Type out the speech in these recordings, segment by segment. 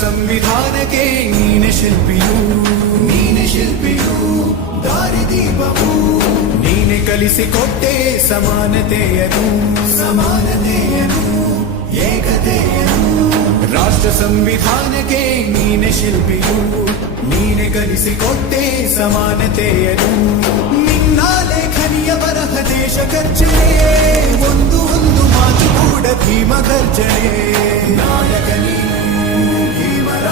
ಸಂವಿಧಾನಕ್ಕೆ ನೀನೆ ಶಿಲ್ಪಿಯು ದಾರಿದೀಪವು ನೀನೆ ಕಲಿಸಿಕೊಟ್ಟೆ ಸಮಾನತೆಯನು ಏಕತೆಯನು ರಾಷ್ಟ್ರ ಸಂವಿಧಾನಕ್ಕೆ ನೀನೆ ಶಿಲ್ಪಿಯು ನೀನೆ ಕಲಿಸಿಕೊಟ್ಟೆ ಸಮಾನತೆಯನು ನಿನ್ನ ಲೇಖನಿಯ ಬರಹ ದೇಶ ಗರ್ಜನೆ ಒಂದು ಮಾತು ಕೂಡ ಭೀಮ ಗರ್ಜನೆ ನಾಯಕ ನೀನು ಭೀಮರ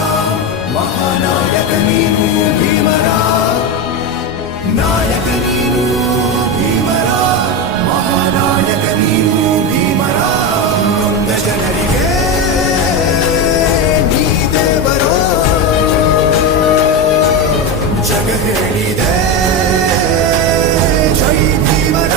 ಮಹಾನಾಯಕ ನೀನು ಭೀಮರ ನಾಯಕ ನೀನು ಭೀಮರ ಮಹಾನಾಯಕ ನೀನು ಭೀಮರ ನೊಂದ ಜನರಿಗೆ ನೀ ದೇವರೋ ಜಗ ಹೇಳಿದೆ ಜೈ ಭೀಮರ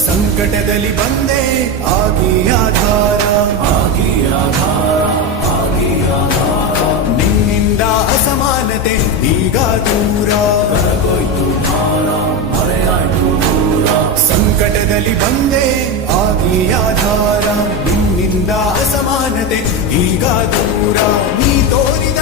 ಸಂಕಟದಲ್ಲಿ ಬಂದೆ ಆಗಿ ಆಧಾರ ನಿನ್ನಿಂದ ಅಸಮಾನತೆ ಈಗ ದೂರ ಸಂಕಟದಲ್ಲಿ ಬಂದೆ ಆಗಿ ಆಧಾರ ನಿನ್ನಿಂದ ಅಸಮಾನತೆ ಈಗ ದೂರ ನೀ ತೋರಿದ